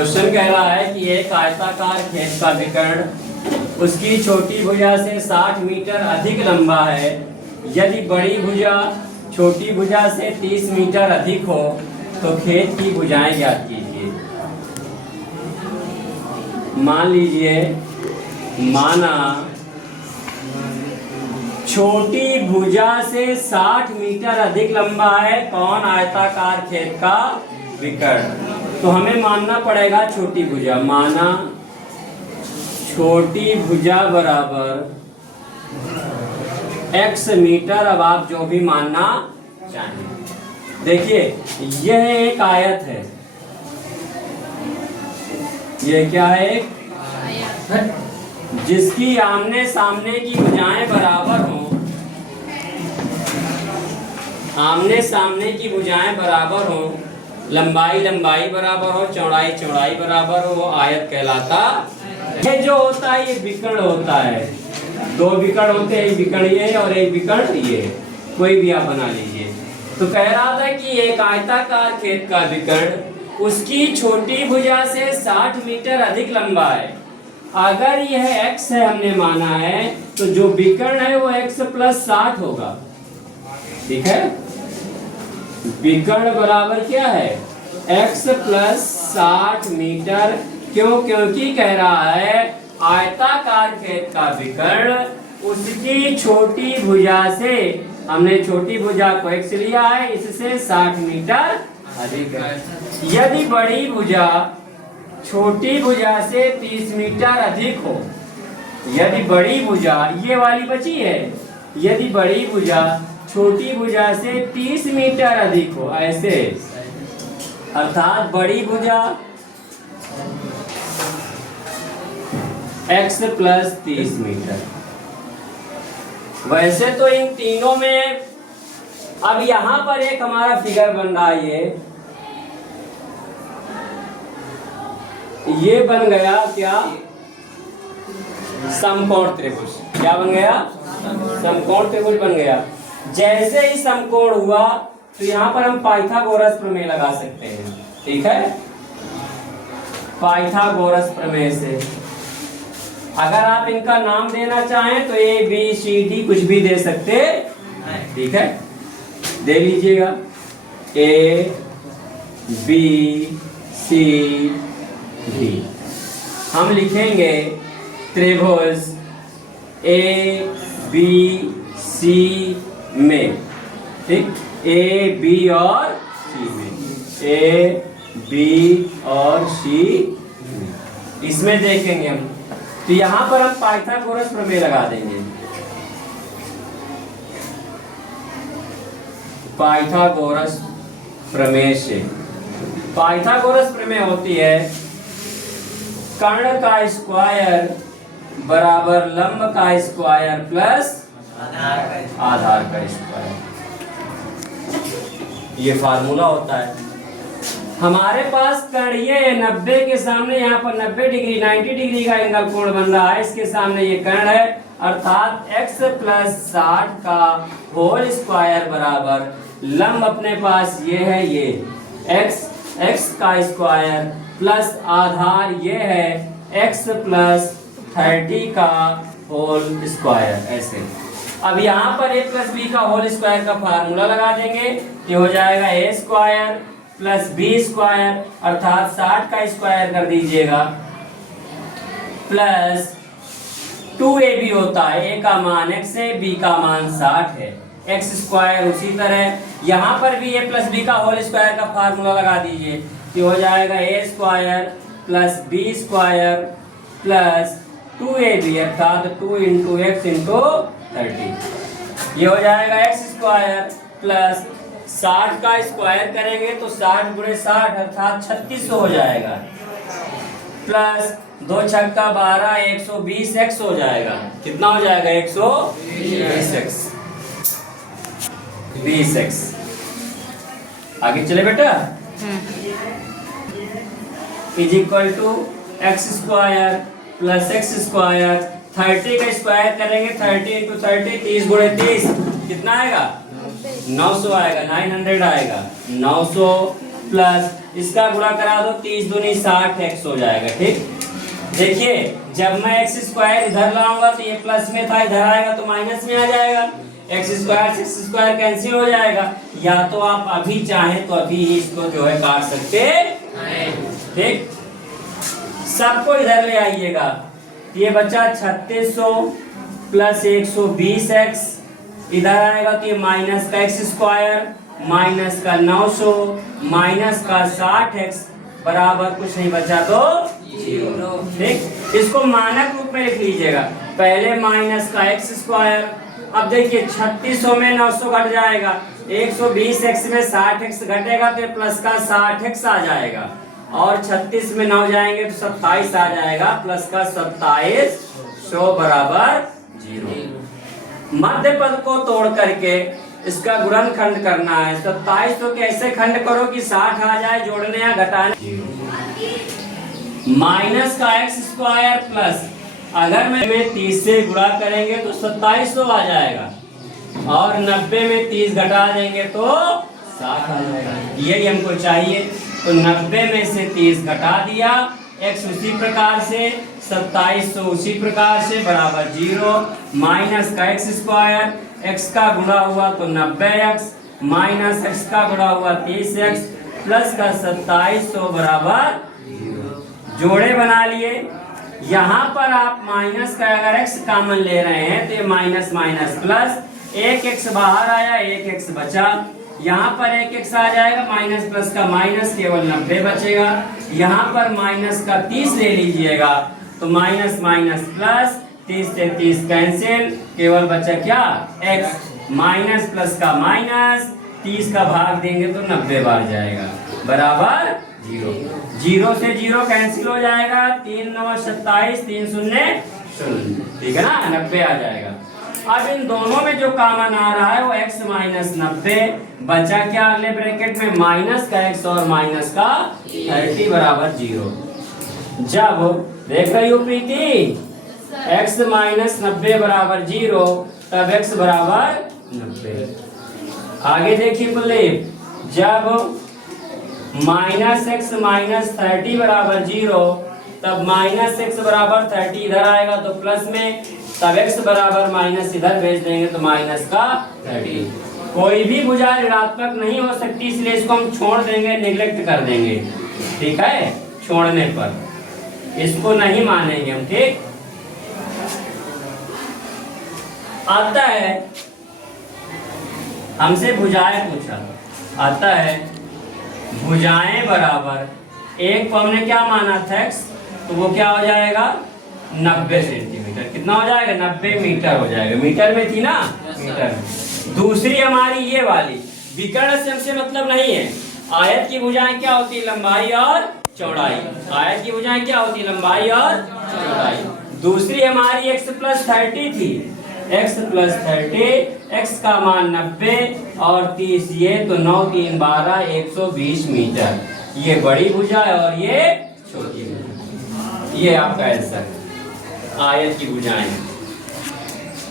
Question कह रहा है कि एक आयताकार खेत का विकर्ण उसकी छोटी भुजा से 60 मीटर अधिक लंबा है। यदि बड़ी भुजा छोटी भुजा से 30 मीटर अधिक हो तो खेत की भुजाएं ज्ञात कीजिए। मान लीजिए, माना छोटी भुजा से 60 मीटर अधिक लंबा है कौन आयताकार खेत का विकर्ण। तो हमें मानना पड़ेगा छोटी भुजा, माना छोटी भुजा बराबर x मीटर। अब आप जो भी मानना चाहिए। देखिए, यह एक आयत है, यह क्या है, एक जिसकी आमने सामने की भुजाएं बराबर हों, आमने सामने की भुजाएं बराबर हों, लंबाई लंबाई बराबर हो, चौड़ाई चौड़ाई बराबर हो, वो आयत कहलाता। ये जो होता है ये विकर्ण होता है। दो विकर्ण होते हैं, एक विकर्ण ये और एक विकर्ण ये, कोई भी आप बना लीजिए। तो कह रहा था कि एक आयताकार खेत का विकर्ण उसकी छोटी भुजा से 60 मीटर अधिक लंबा है। अगर यह x है, हमने माना है, तो जो विकर्ण है वो x प्लस 60 होगा। ठीक है, विकर्ण बराबर क्या है, x प्लस 60 मीटर। क्यों? क्योंकि कह रहा है आयताकार खेत का विकर्ण उसकी छोटी भुजा से, हमने छोटी भुजा को x लिया है, इससे 60 मीटर अधिक है। यदि बड़ी भुजा छोटी भुजा से 30 मीटर अधिक हो, यदि बड़ी भुजा ये वाली बची है, यदि बड़ी भुजा छोटी भुजा से 30 मीटर अधिक हो, ऐसे अर्थात बड़ी भुजा x प्लस 30 मीटर। वैसे तो इन तीनों में, अब यहां पर एक हमारा फिगर बन रहा है, ये बन गया क्या, समकोण त्रिभुज। क्या बन गया, समकोण त्रिभुज बन गया। जैसे ही समकोण हुआ तो यहाँ पर हम पाइथागोरस प्रमेय लगा सकते हैं। ठीक है, पाइथागोरस प्रमेय से अगर आप इनका नाम देना चाहें तो A B C D कुछ भी दे सकते हैं। ठीक है, दे लीजिएगा, A B C D। हम लिखेंगे त्रिभुज A B C में, ठीक, A B और C में, A B और C में, इसमें देखेंगे हम। तो यहां पर हम पाइथागोरस प्रमेय लगा देंगे। पाइथागोरस प्रमेय से, पाइथागोरस प्रमेय होती है कर्ण का स्क्वायर बराबर लंब का स्क्वायर प्लस आधार का स्क्वायर। ये फार्मूला होता है। हमारे पास कर्ण ये 90 के सामने, यहाँ पर 90 डिग्री 90 डिग्री का एंगल कोण बन रहा है, इसके सामने ये कर्ण है, अर्थात x प्लस 60 का होल स्क्वायर बराबर लंब अपने पास ये है, ये x का स्क्वायर प्लस आधार ये है x प्लस 30 का होल स्क्वायर। ऐसे अब यहाँ पर a प्लस बी का होल स्क्वायर का फार्मूला लगा देंगे, ये हो जाएगा a square plus B square, अर्थात 60 का स्क्वायर कर दीजिएगा, प्लस 2ab होता है, a का मान x है, b का मान 60 है, x स्क्वायर। उसी तरह यहाँ पर भी a प्लस बी का होल स्क्वायर का फार्मूला लगा दीजिए, ये हो जाएगा a square plus B square plus 2ab, अर्थात 2 इंटू एक्स इंटू 30। ये हो जाएगा x स्क्वायर प्लस 60 का स्क्वायर करेंगे तो 60 गुणे 60 अर्थात 3600 हो जाएगा, प्लस 2 छक्का 12 120x हो जाएगा। कितना हो जाएगा, 120x। आगे चले बेटा, is equal to X square plus X square, 30 का स्क्वायर करेंगे 30 इंटू 30, 30 गुणे 30 कितना आएगा, 900 आएगा, 900 आएगा, 900 प्लस इसका गुणा करा दो 30 दूनी 60 x हो जाएगा। ठीक, देखिए जब मैं एक्स स्क्वायर इधर लाऊंगा तो ये प्लस में था, इधर आएगा तो माइनस में आ जाएगा। एक्स स्क्वायर से एक्स स्क्वायर कैंसिल हो जाएगा। या तो आप अभी चाहें तो अभी इसको जो है काट सकते हैं। ठीक, सबको इधर ले आइएगा। ये बचा 3600 प्लस 120x, इधर आएगा तो ये माइनस का एक्स स्क्वायर माइनस का 900 माइनस का 60x बराबर कुछ नहीं बचा तो 0। ठीक, इसको मानक रूप में लिख लीजिएगा। पहले माइनस का एक्स स्क्वायर, अब देखिए 3600 में 900 घट जाएगा, 120x में 60x घटेगा तो प्लस का 60x आ जाएगा, और 36 में 9 जाएंगे तो 27 आ जाएगा, प्लस का 2700 बराबर 0। मध्य पद को तोड़ करके इसका गुणनखंड करना है। 27 तो कैसे खंड करो कि 60 आ जाए, जोड़ने या घटाने। माइनस का एक्स स्क्वायर प्लस, अगर में 30 से गुणा करेंगे तो 2700 आ जाएगा, और 90 में 30 घटा देंगे तो 60 आ जाएगा। यही हमको चाहिए। तो 90 में से 30 घटा दिया, x उसी प्रकार से 2700 उसी प्रकार से बराबर 0। माइनस का एक्स स्क्वायर, x का गुणा हुआ तो 90x माइनस x का गुणा हुआ 30x प्लस का 2700 बराबर 0। जोड़े बना लिए। यहाँ पर आप माइनस का अगर x कॉमन ले रहे हैं तो ये माइनस माइनस प्लस, एक x बाहर आया, एक x बचा, यहाँ पर एक x आ जाएगा, माइनस प्लस का माइनस, केवल 90 बचेगा। यहाँ पर माइनस का 30 ले लीजिएगा तो माइनस माइनस प्लस, 30 से 30 कैंसिल, केवल बचा क्या x, माइनस प्लस का माइनस, 30 का भाग देंगे तो 90 बार जाएगा बराबर 0। 0 से 0 कैंसिल हो जाएगा, 3 9 27, 3 0 0, ठीक है ना, 90 आ जाएगा। अब इन दोनों में जो कॉमन आ रहा है वो x माइनस 90, बचा क्या अगले ब्रैकेट में माइनस का x और माइनस का 30 बराबर 0। जब देख रही हो प्रीति, x माइनस 90 बराबर 0, तब x बराबर 90। आगे देखिए कुलदीप, जब माइनस एक्स माइनस 30 बराबर 0, तब माइनस एक्स बराबर 30 इधर आएगा तो प्लस में, तब x बराबर माइनस इधर भेज देंगे तो माइनस का 30। कोई भी भुजा ऋणात्मक नहीं हो सकती, इसलिए इसको हम छोड़ देंगे, निगलेक्ट कर देंगे। ठीक है, छोड़ने पर इसको नहीं मानेंगे हम। ठीक, आता है हमसे भुजाएं पूछा, आता है भुजाएं बराबर, एक को हमने क्या माना था x, तो वो क्या हो जाएगा 90 सेंटीमीटर। कितना हो जाएगा 90 मीटर हो जाएगा, मीटर में थी ना, मीटर में। दूसरी हमारी ये वाली, विकर्ण से हमसे मतलब नहीं है। आयत की भुजाएं क्या होती है, लंबाई और चौड़ाई। आयत की भुजाएं क्या होती है, लंबाई और चौड़ाई। दूसरी हमारी x प्लस 30 थी, x प्लस 30, x का मान 90 और 30, ये तो 9 3 12 120 मीटर। ये बड़ी भुजा है और ये छोटी भुजा। ये आपका आंसर आयत की भुजाएं।